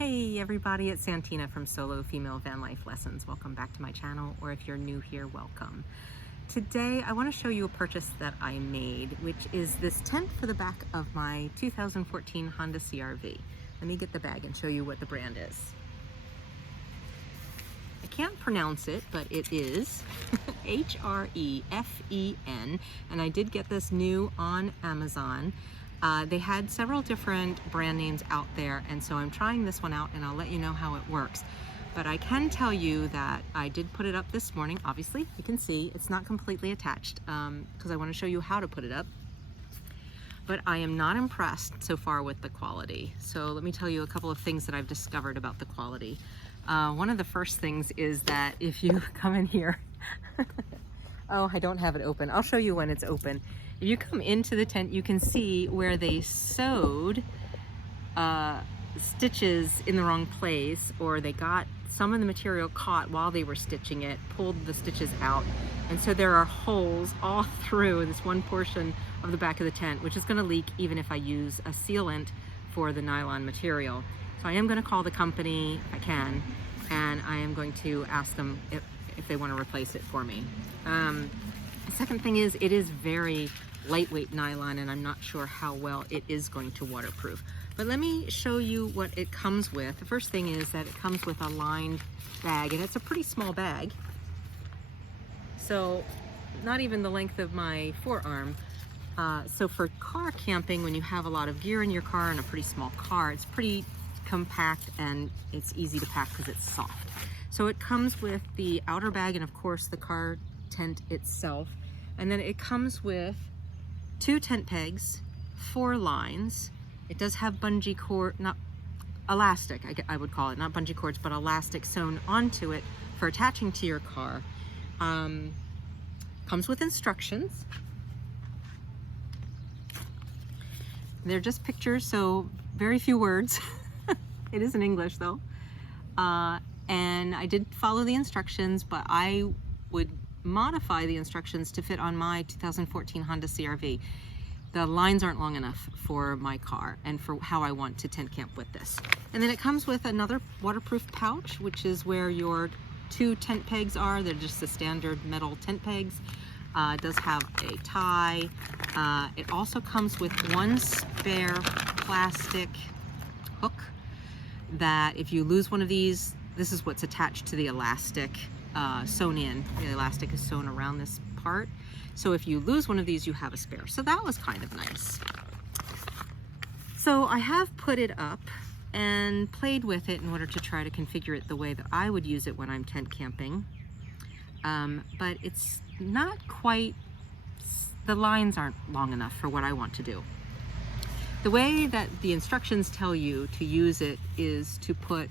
Hey everybody, it's Santina from Solo Female Van Life Lessons. Welcome back to my channel, or if you're new here, welcome. Today I want to show you a purchase that I made, which is this tent for the back of my 2014 Honda CR-V. Let me get the bag and show you what the brand is. I can't pronounce it, but it is H-R-E-F-E-N, and I did get this new on Amazon. They had several different brand names out there, and so I'm trying this one out and I'll let you know how it works. But I can tell you that I did put it up this morning. Obviously, you can see it's not completely attached because I want to show you how to put it up. But I am not impressed so far with the quality. So let me tell you a couple of things that I've discovered about the quality. One of the first things is that if you come in here, oh, I don't have it open. I'll show you when it's open. If you come into the tent, you can see where they sewed stitches in the wrong place, or they got some of the material caught while they were stitching it, pulled the stitches out. And so there are holes all through this one portion of the back of the tent, which is going to leak even if I use a sealant for the nylon material. So I am going to call the company if I can, and I am going to ask them if they want to replace it for me. The second thing is it is very lightweight nylon, and I'm not sure how well it is going to waterproof. But let me show you what it comes with. The first thing is that it comes with a lined bag, and it's a pretty small bag. So not even the length of my forearm. So for car camping, when you have a lot of gear in your car and a pretty small car, it's pretty compact and it's easy to pack because it's soft. So it comes with the outer bag and of course the car tent itself. And then it comes with 2 tent pegs, 4 lines. It does have bungee cord, not elastic, I would call it, not bungee cords, but elastic sewn onto it for attaching to your car. Comes with instructions. They're just pictures, so very few words. It is in English though. And I did follow the instructions, but I would modify the instructions to fit on my 2014 Honda CR-V. The lines aren't long enough for my car and for how I want to tent camp with this. And then it comes with another waterproof pouch, which is where your 2 tent pegs are. They're just the standard metal tent pegs. It does have a tie. It also comes with 1 spare plastic hook that if you lose one of these, this is what's attached to the elastic sewn in. The elastic is sewn around this part. So if you lose one of these, you have a spare. So that was kind of nice. So I have put it up and played with it in order to try to configure it the way that I would use it when I'm tent camping. But it's not quite, the lines aren't long enough for what I want to do. The way that the instructions tell you to use it is to put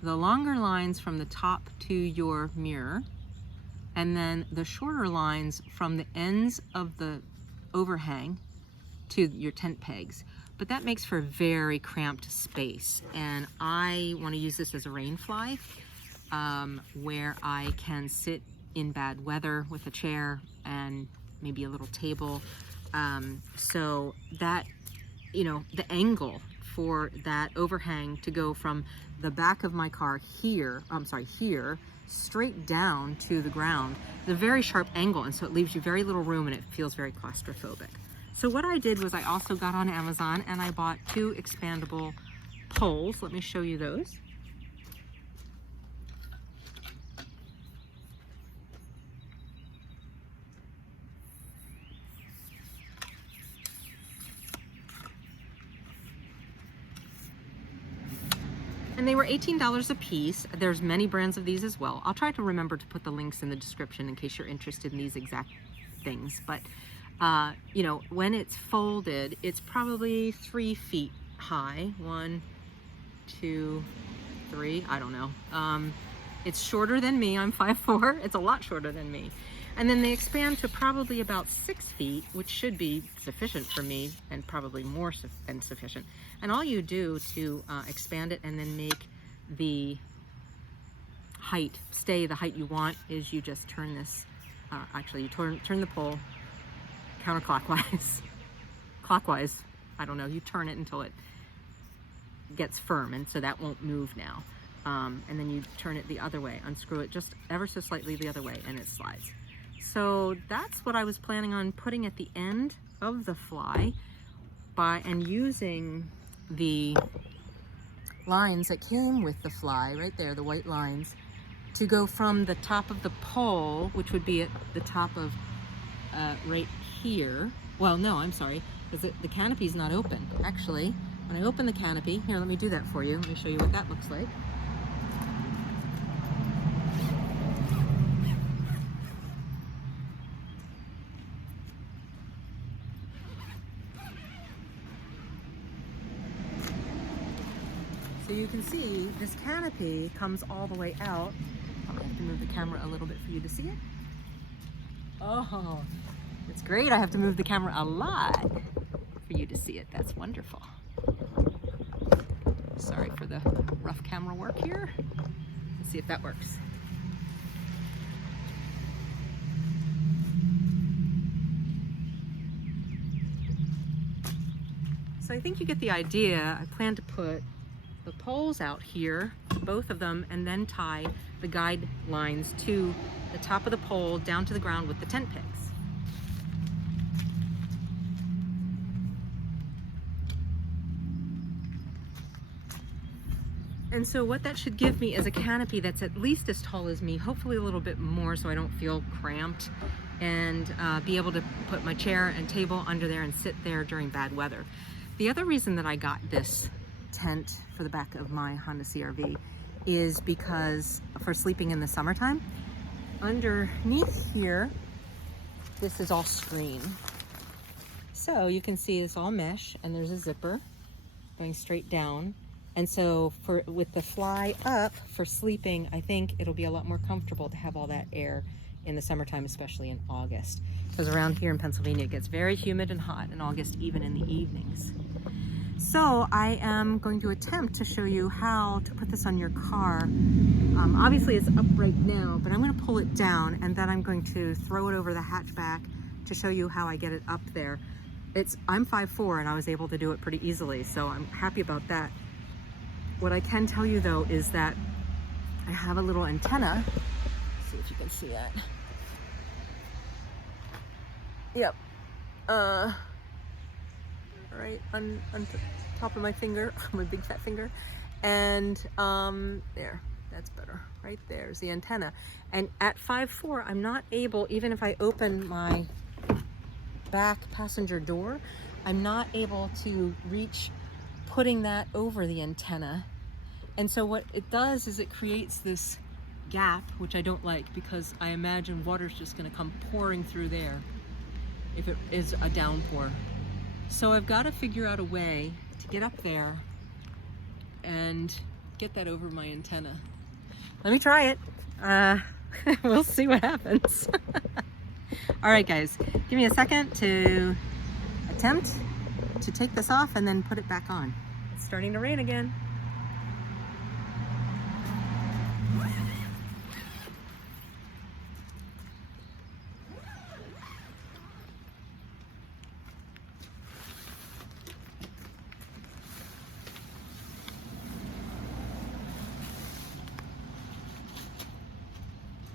the longer lines from the top to your mirror, and then the shorter lines from the ends of the overhang to your tent pegs. But that makes for a very cramped space, and I want to use this as a rain fly, where I can sit in bad weather with a chair and maybe a little table. So that, you know, the angle for that overhang to go from the back of my car here, here, straight down to the ground, is a very sharp angle, and so it leaves you very little room and it feels very claustrophobic. So what I did was I also got on Amazon and I bought 2 expandable poles. Let me show you those. And they were $18 a piece. There's many brands of these as well. I'll try to remember to put the links in the description in case you're interested in these exact things. But, you know, when it's folded, it's probably 3 feet high. 1, 2, 3, I don't know. It's shorter than me, I'm 5'4". It's a lot shorter than me. And then they expand to probably about 6 feet, which should be sufficient for me, and probably more than sufficient. And all you do to expand it and then make the height stay the height you want is you just turn this, actually you turn the pole counterclockwise, clockwise, I don't know, you turn it until it gets firm, and so that won't move now. And then you turn it the other way, unscrew it just ever so slightly the other way, and it slides. So that's what I was planning on putting at the end of the fly and using the lines that came with the fly right there, the white lines, to go from the top of the pole, which would be at the top of right here. Well, no, I'm sorry, because the canopy's not open. Actually, when I open the canopy, here, let me do that for you. Let me show you what that looks like. So you can see this canopy comes all the way out. I'll have to move the camera a little bit for you to see it. Oh, it's great. I have to move the camera a lot for you to see it. That's wonderful. Sorry for the rough camera work here. Let's see if that works. So I think you get the idea. I plan to put the poles out here, both of them, and then tie the guide lines to the top of the pole down to the ground with the tent pegs. And so what that should give me is a canopy that's at least as tall as me, hopefully a little bit more so I don't feel cramped, and be able to put my chair and table under there and sit there during bad weather. The other reason that I got this tent for the back of my Honda CR-V is because for sleeping in the summertime. Underneath here, this is all screen. So you can see it's all mesh, and there's a zipper going straight down. And so with the fly up for sleeping, I think it'll be a lot more comfortable to have all that air in the summertime, especially in August. Because around here in Pennsylvania, it gets very humid and hot in August, even in the evenings. So I am going to attempt to show you how to put this on your car. Obviously it's up right now, but I'm going to pull it down, and then I'm going to throw it over the hatchback to show you how I get it up there. I'm 5'4", and I was able to do it pretty easily, so I'm happy about that. What I can tell you though is that I have a little antenna. Let's see if you can see that. Yep. Right on top of my finger, my big fat finger, and there, that's better. Right there's the antenna. And at 5'4", I'm not able, even if I open my back passenger door, I'm not able to reach putting that over the antenna. And so what it does is it creates this gap, which I don't like, because I imagine water's just going to come pouring through there if it is a downpour. So I've got to figure out a way to get up there and get that over my antenna. Let me try it. We'll see what happens. All right, guys, give me a second to attempt to take this off and then put it back on. It's starting to rain again.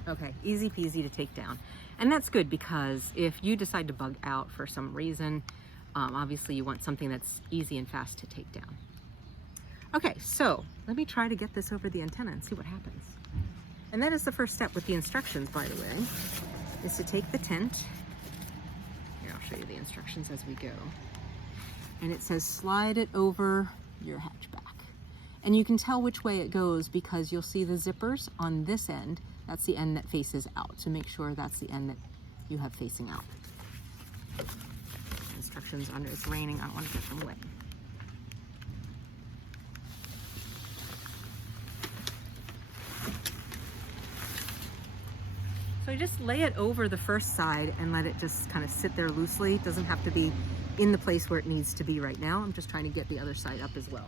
Okay, easy peasy to take down. And that's good, because if you decide to bug out for some reason, obviously you want something that's easy and fast to take down. Okay, so let me try to get this over the antenna and see what happens. And that is the first step with the instructions, by the way, is to take the tent. Here, I'll show you the instructions as we go. And it says slide it over your hatchback. And you can tell which way it goes because you'll see the zippers on this end. That's the end that faces out. So make sure that's the end that you have facing out. Instructions under, it's raining, I don't want to get them wet. So I just lay it over the first side and let it just kind of sit there loosely. It doesn't have to be in the place where it needs to be right now. I'm just trying to get the other side up as well.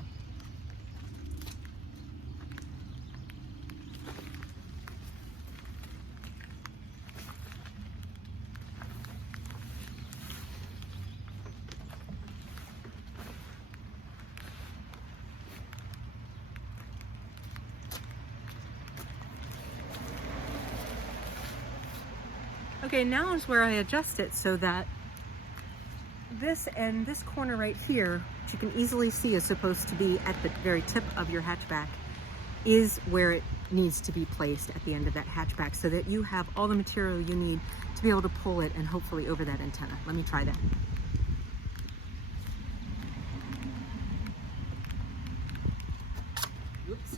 Okay, now is where I adjust it so that this and this corner right here, which you can easily see is supposed to be at the very tip of your hatchback, is where it needs to be placed at the end of that hatchback so that you have all the material you need to be able to pull it and hopefully over that antenna. Let me try that. Oops.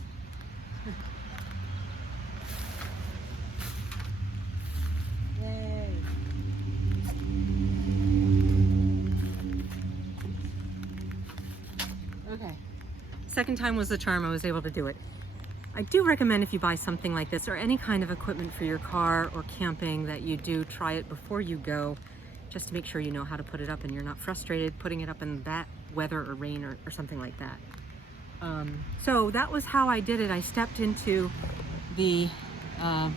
Yay. Okay. Second time was the charm. I was able to do it. I do recommend if you buy something like this or any kind of equipment for your car or camping that you do try it before you go, just to make sure you know how to put it up and you're not frustrated putting it up in that weather or rain or something like that. So that was how I did it. I stepped into the, oh,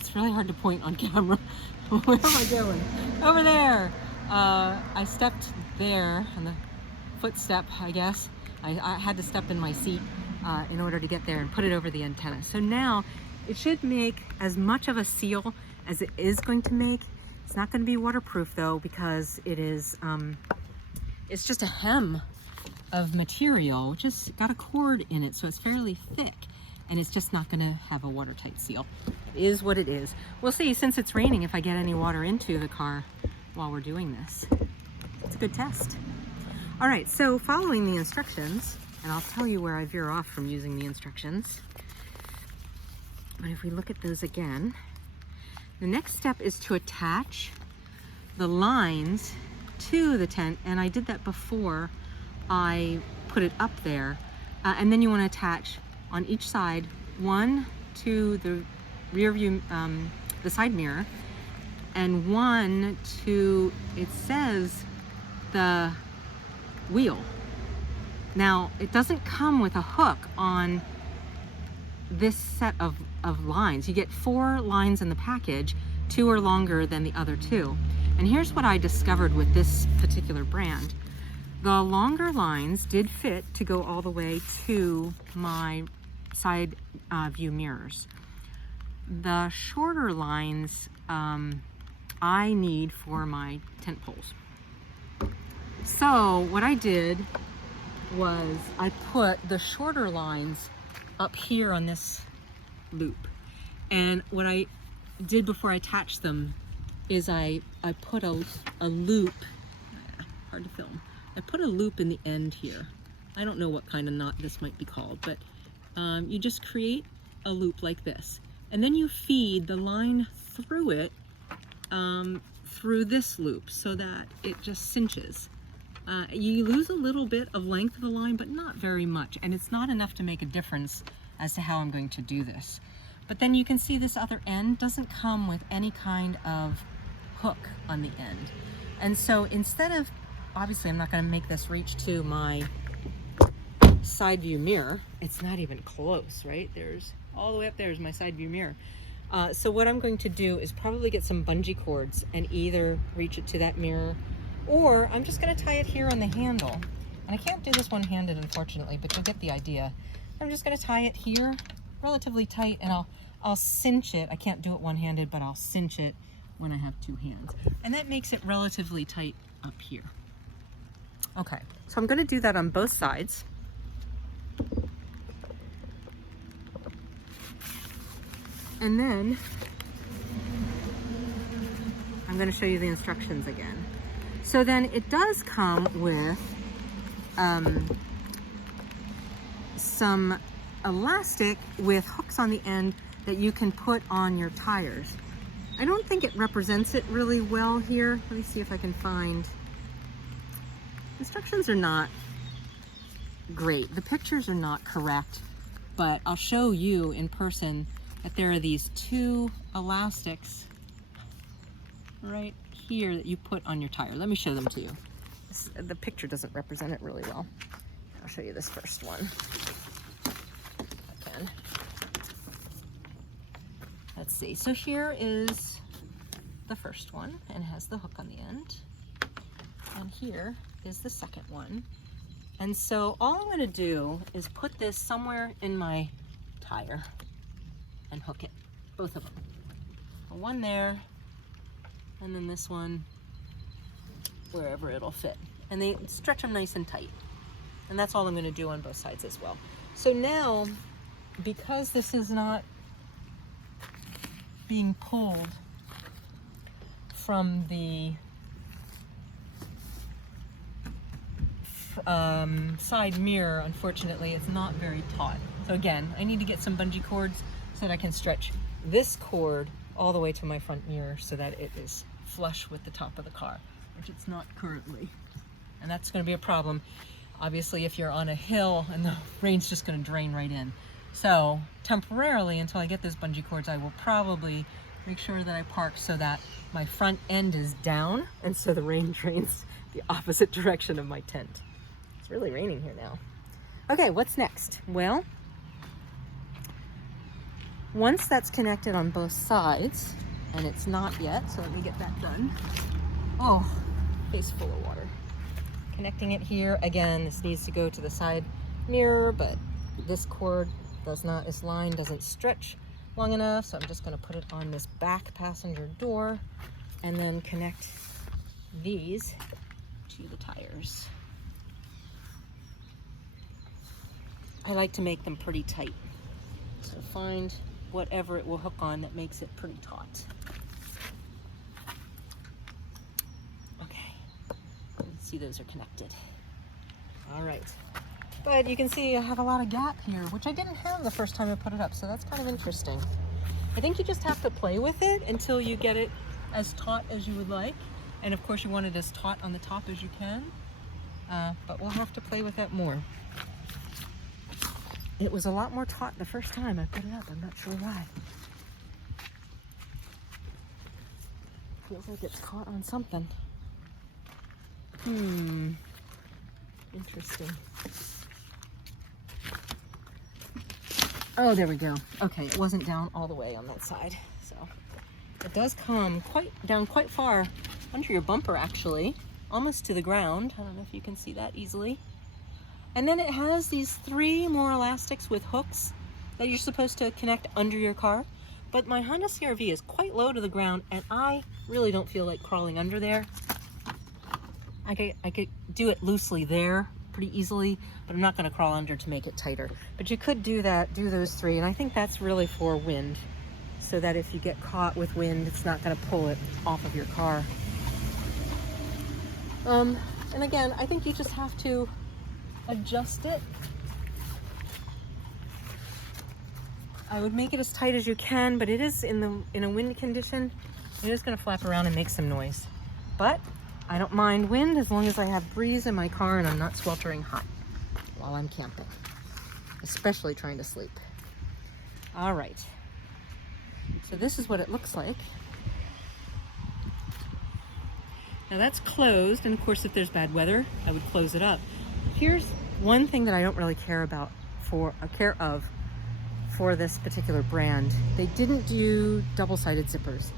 it's really hard to point on camera. Where am I going? Over there. I stepped there on the footstep, I guess. I had to step in my seat in order to get there and put it over the antenna. So now it should make as much of a seal as it is going to make. It's not going to be waterproof though, because it is, it's just a hem of material, just got a cord in it, so it's fairly thick, and it's just not going to have a watertight seal. It is what it is. We'll see, since it's raining, if I get any water into the car while we're doing this. It's a good test. All right, so following the instructions, and I'll tell you where I veer off from using the instructions, but if we look at those again, the next step is to attach the lines to the tent, and I did that before I put it up there, and then you want to attach on each side, one to the rear view, the side mirror, and one to, it says, the wheel. Now, it doesn't come with a hook on this set of lines. You get 4 lines in the package, 2 are longer than the other 2. And here's what I discovered with this particular brand. The longer lines did fit to go all the way to my side view mirrors. The shorter lines I need for my tent poles. So what I did was I put the shorter lines up here on this loop. And what I did before I attached them is I put a loop, hard to film, I put a loop in the end here. I don't know what kind of knot this might be called, but you just create a loop like this. And then you feed the line through it, through this loop, so that it just cinches. You lose a little bit of length of the line, but not very much. And it's not enough to make a difference as to how I'm going to do this. But then you can see this other end doesn't come with any kind of hook on the end. And so instead of, obviously I'm not going to make this reach to my side view mirror. It's not even close, right? There's all the way up there is my side view mirror. So what I'm going to do is probably get some bungee cords and either reach it to that mirror, or I'm just going to tie it here on the handle. And I can't do this one-handed, unfortunately, but you'll get the idea. I'm just going to tie it here relatively tight, and I'll cinch it. I can't do it one-handed, but I'll cinch it when I have 2 hands. And that makes it relatively tight up here. Okay, so I'm going to do that on both sides. And then I'm going to show you the instructions again. So then it does come with some elastic with hooks on the end that you can put on your tires. I don't think it represents it really well here. Let me see if I can find. Instructions are not great. The pictures are not correct, but I'll show you in person that there are these 2 elastics right here that you put on your tire. Let me show them to you. The picture doesn't represent it really well. I'll show you this first one. If I can. Let's see. So here is the first one, and has the hook on the end. And here is the second one. And so all I'm going to do is put this somewhere in my tire and hook it, both of them. One there and then this one wherever it'll fit. And they stretch them nice and tight. And that's all I'm going to do on both sides as well. So now, because this is not being pulled from the side mirror, unfortunately, it's not very taut. So again, I need to get some bungee cords so that I can stretch this cord all the way to my front mirror so that it is flush with the top of the car, which it's not currently. And that's going to be a problem, obviously, if you're on a hill and the rain's just going to drain right in. So temporarily, until I get those bungee cords, I will probably make sure that I park so that my front end is down and so the rain drains the opposite direction of my tent. It's really raining here now. Okay, what's next? Well, once that's connected on both sides, and it's not yet, so let me get that done. Oh, face full of water. Connecting it here, again, this needs to go to the side mirror, but this cord does not, this line doesn't stretch long enough, so I'm just going to put it on this back passenger door and then connect these to the tires. I like to make them pretty tight, so find whatever it will hook on that makes it pretty taut. Okay, you can see those are connected. All right, but you can see I have a lot of gap here, which I didn't have the first time I put it up, so that's kind of interesting. I think you just have to play with it until you get it as taut as you would like, and of course you want it as taut on the top as you can, but we'll have to play with that more. It was a lot more taut the first time I put it up. I'm not sure why. Feels like it's caught on something. Interesting. Oh, there we go. Okay, it wasn't down all the way on that side. So it does come down quite far under your bumper, actually, almost to the ground. I don't know if you can see that easily. And then it has these 3 more elastics with hooks that you're supposed to connect under your car. But my Honda CR-V is quite low to the ground, and I really don't feel like crawling under there. I could do it loosely there pretty easily, but I'm not going to crawl under to make it tighter. But you could do that, do those 3, and I think that's really for wind, so that if you get caught with wind, it's not going to pull it off of your car. And again, I think you just have to adjust it. I would make it as tight as you can, but it is in a wind condition, it is going to flap around and make some noise. But I don't mind wind as long as I have breeze in my car and I'm not sweltering hot while I'm camping, especially trying to sleep. All right, so this is what it looks like. Now that's closed, and of course if there's bad weather, I would close it up. Here's one thing that I don't really care of for this particular brand. They didn't do double-sided zippers.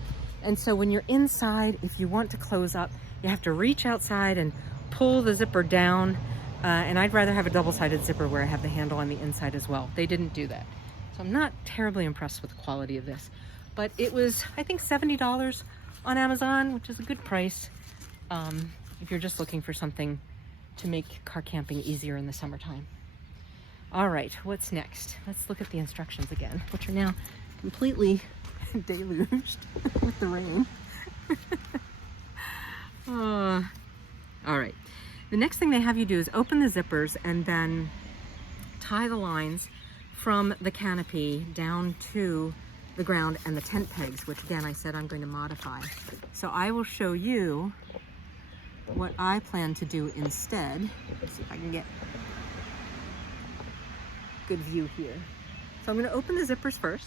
And so when you're inside, if you want to close up, you have to reach outside and pull the zipper down. And I'd rather have a double-sided zipper where I have the handle on the inside as well. They didn't do that. So I'm not terribly impressed with the quality of this. But it was, I think, $70 on Amazon, which is a good price if you're just looking for something to make car camping easier in the summertime. All right, what's next? Let's look at the instructions again, which are now completely deluged with the rain. All right, the next thing they have you do is open the zippers and then tie the lines from the canopy down to the ground and the tent pegs, which again I said I'm going to modify. So I will show you what I plan to do instead. Let's see if I can get good view here. So I'm going to open the zippers first.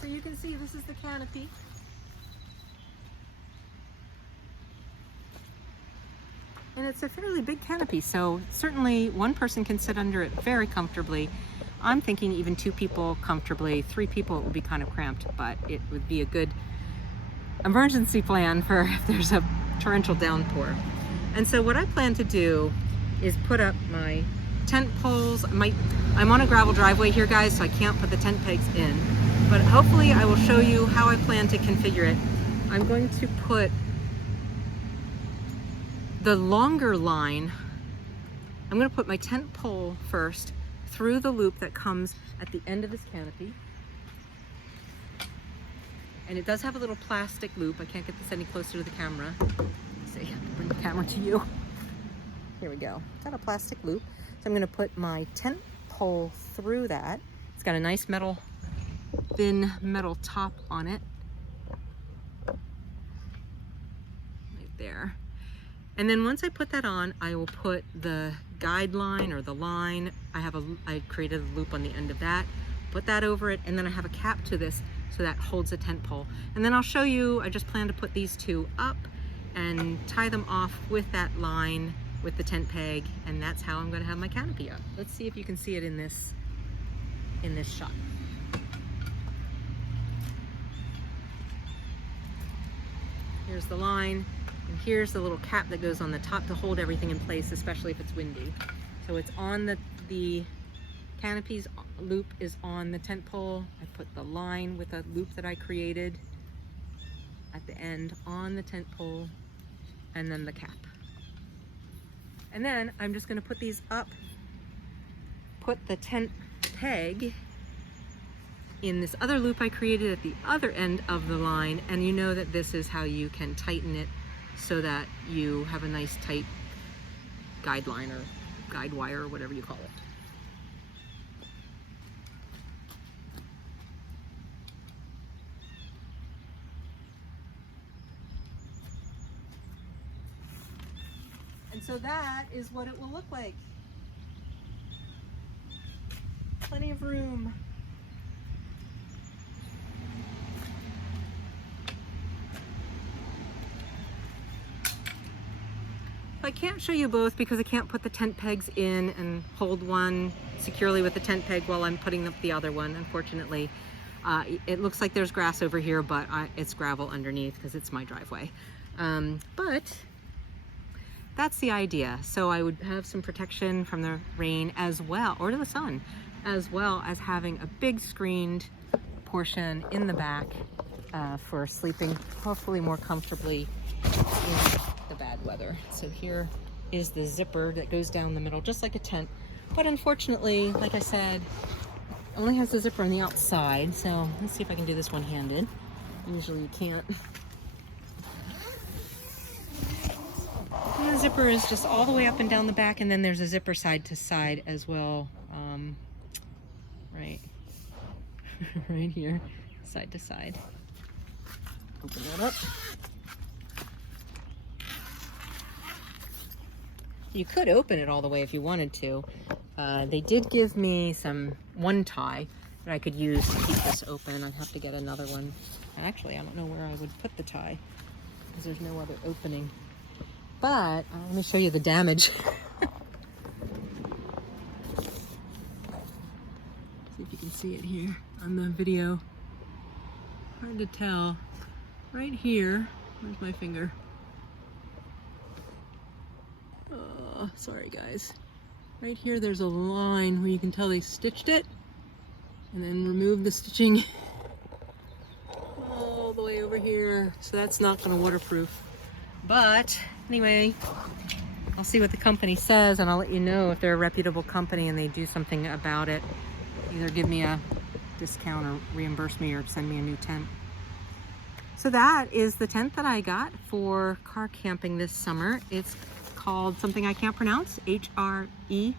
So you can see this is the canopy. And it's a fairly big canopy, so certainly one person can sit under it very comfortably. I'm thinking even 2 people comfortably. 3 people it would be kind of cramped, but it would be a good emergency plan for if there's a torrential downpour. And so what I plan to do is put up my tent poles. I'm on a gravel driveway here, guys, so I can't put the tent pegs in, but hopefully I will show you how I plan to configure it. I'm going to put the longer line, I'm going to put my tent pole first through the loop that comes at the end of this canopy. And it does have a little plastic loop. I can't get this any closer to the camera. Let's see, I have to bring the camera to you. Here we go. It's got a plastic loop. So I'm going to put my tent pole through that. It's got a nice thin metal top on it. Right there. And then once I put that on, I will put the guideline or the line. I created a loop on the end of that. Put that over it, and then I have a cap to this so that holds a tent pole. And then I'll show you, I just plan to put these two up and tie them off with that line with the tent peg, and that's how I'm going to have my canopy up. Let's see if you can see it in this shot. Here's the line, and here's the little cap that goes on the top to hold everything in place, especially if it's windy. So it's on the canopy's loop is on the tent pole. I put the line with a loop that I created at the end on the tent pole, and then the cap. And then I'm just going to put these up, put the tent peg in this other loop I created at the other end of the line, and you know that this is how you can tighten it so that you have a nice tight guide line or guide wire or whatever you call it. And so that is what it will look like. Plenty of room. I can't show you both because I can't put the tent pegs in and hold one securely with the tent peg while I'm putting up the other one, unfortunately. It looks like there's grass over here, but it's gravel underneath because it's my driveway. But that's the idea. So I would have some protection from the rain as well, or to the sun, as well as having a big screened portion in the back for sleeping hopefully more comfortably in the bad weather. So here is the zipper that goes down the middle, just like a tent. But unfortunately, like I said, it only has the zipper on the outside. So let's see if I can do this one-handed. Usually you can't. And the zipper is just all the way up and down the back, and then there's a zipper side to side as well. Right, right here, side to side. Open that up. You could open it all the way if you wanted to. They did give me one tie that I could use to keep this open. I'd have to get another one. And actually, I don't know where I would put the tie because there's no other opening. But let me show you the damage. See if you can see it here on the video. Hard to tell. Right here, where's my finger? Oh, sorry guys. Right here there's a line where you can tell they stitched it and then removed the stitching all the way over here. So that's not going to waterproof. But anyway, I'll see what the company says and I'll let you know if they're a reputable company and they do something about it. Either give me a discount or reimburse me or send me a new tent. So that is the tent that I got for car camping this summer. It's called something I can't pronounce, H-R-E-F-E-N,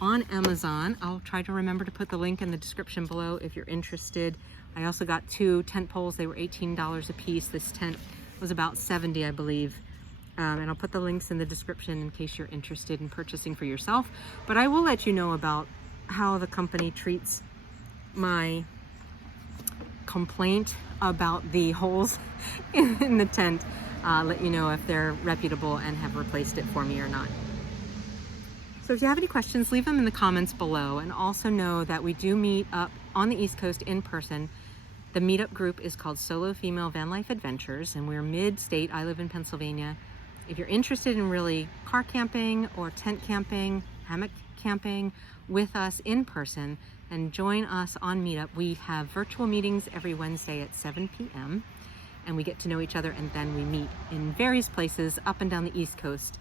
on Amazon. I'll try to remember to put the link in the description below if you're interested. I also got 2 tent poles. They were $18 a piece. This tent was about $70, I believe. And I'll put the links in the description in case you're interested in purchasing for yourself. But I will let you know about how the company treats my complaint about the holes in the tent. Let you know if they're reputable and have replaced it for me or not. So if you have any questions, leave them in the comments below, and also know that we do meet up on the East Coast in person The Meetup Group is called Solo Female Van Life Adventures, and we're mid-state. I live in Pennsylvania. If you're interested in really car camping or tent camping, hammock camping with us in person, and join us on Meetup. We have virtual meetings every Wednesday at 7 p.m. and we get to know each other, and then we meet in various places up and down the East Coast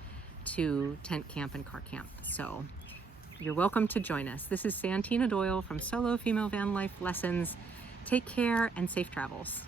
to tent camp and car camp. So you're welcome to join us. This is Santina Doyle from Solo Female Van Life Lessons. Take care and safe travels.